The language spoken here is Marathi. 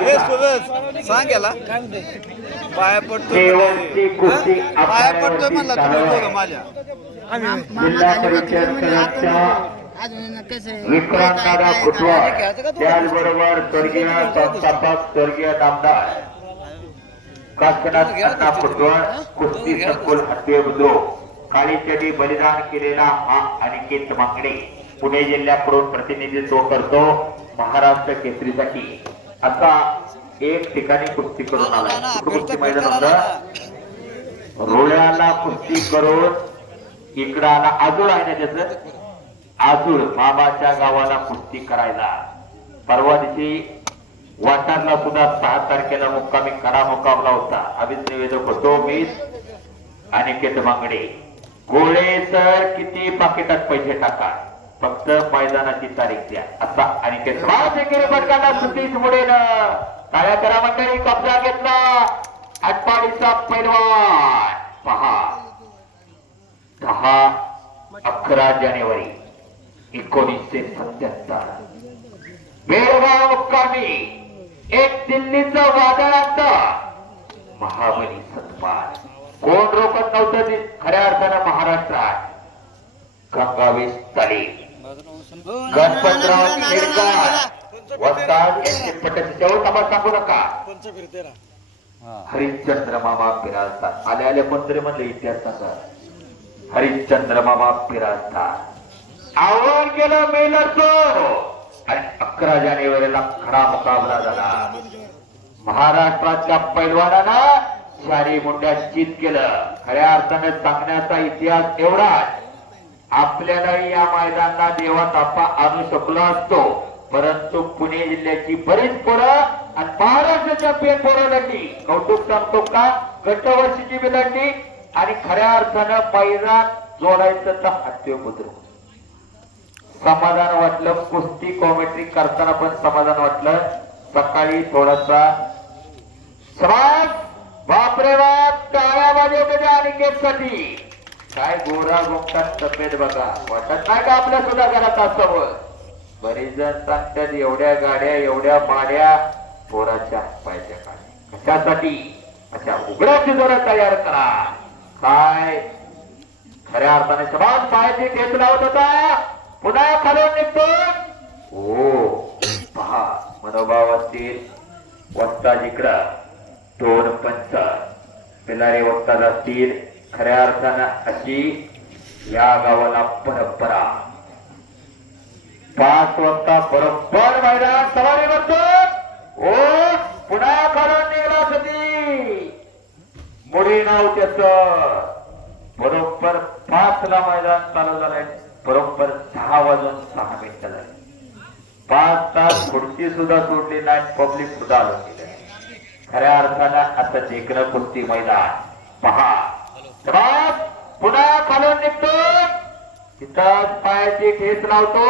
हे सुरज सांग याला पाया पडतोय शेवटची कुस्ती पाया पडतोय म्हणला तुम्ही दोघं माझ्या जिल्हा परिषद सदस्य विक्रांतदादा कुटवार त्याचबरोबर स्वर्गीय संस्थापक स्वर्गीय नामदार काशीनाथ अण्णा कुटवार कुस्ती संकुल हत्ती बुद्रुक काळी चडी बलिदान केलेला हा अनिकेत मांगडे पुणे जिल्ह्याकडून प्रतिनिधित्व करतो महाराष्ट्र केसरीसाठी असा एक ठिकाणी कुस्ती करून आला कुस्ती मैदानात रोळ्याला कुस्ती करून इकडं आला आजूळ आहे ना त्याच आजूळ मामाच्या गावाला कुस्ती करायला परवा दिवशी वाटारला सुद्धा 6 तारखेला मुक्कामी कडा मुकाबला होता अभिज निवेदक होतो मी अनिकेत मांगडे गोळे सर किती पाकिटात पैसे टाका फक्त मैदानाची तारीख द्या असा अनिकेत फटकाला सुतीच मुळे टाळ्या करा मंडळी कब्जा घेतला आटपाडीचा पैलवान पहा 10-11 जानेवारी 1977 बेळगाव मुक्कामी एक दिल्लीचं वादळाचा महाबली सत्पाल कोण रोखत नव्हतं खऱ्या अर्थानं महाराष्ट्रात गंगावेश तालीम गणपतराव खेडकर वस्ताद यांचे पटचित्र सांगू नका हरिश्चंद्र मामा पिराजता आले आले कोणतरी म्हणले इतिहास सांगा हरिश्चंद्र मामा पिराजता आव्हान केलं मेलरचो आणि 11 जानेवारीला खरा मुकाबला झाला महाराष्ट्राच्या पैलवानानं शारी मुंड्या चित केलं खऱ्या अर्थाने सांगण्याचा इतिहास एवढाच आपल्यालाही या मैदानाला देवा तापा आणू शकलो असतो परंतु पुणे जिल्ह्याची बरीच पोरं आणि महाराष्ट्राच्या पेन पोरं लढली कौतुक सांगतो का गटवर्षीची बी लढली आणि खऱ्या अर्थानं मैदान जोडायचं तर हत्ती बुद्रुक समाधान वाटलं कुस्ती कॉमेंट्री करताना पण समाधान वाटलं सकाळी थोडासा समाज बापरे बाप टाळ्या वाजवते अनिकेतसाठी काय गोरा गोमटात तब्येत बघा वाटत नाही का आपल्या सुद्धा घरात असावं बरेच जण सांगतात एवढ्या गाड्या एवढ्या माड्या पोराच्या पाहिजे काय कशासाठी अशा उघड्याची जरा तयार करा काय खऱ्या अर्थाने समाज पायाची ठेच लावत होता पुन्हा खालून निघतो हो पहा मनोभाव असतील वस्ताद इकडं 2 पंच पिलारे वस्ताद असतील खऱ्या अर्थानं अशी या गावाला परंपरा 5 वाजता बरोबर मैदान सवारी करतो ओ पुन्हा खालून निघला सती मुडी नाव त्याच बरोबर 5 ला मैदान चालू झालंय बरोबर 6 वाजून 6 मिनिटं झाली 5 तास खुर्ची सुद्धा सोडली नाही पब्लिक सुद्धा आलं खऱ्या अर्थानं असं देखणं कुस्ती मैदान पहा पुन्हा खालून निघतो तिथं पायाची ठेच लावतो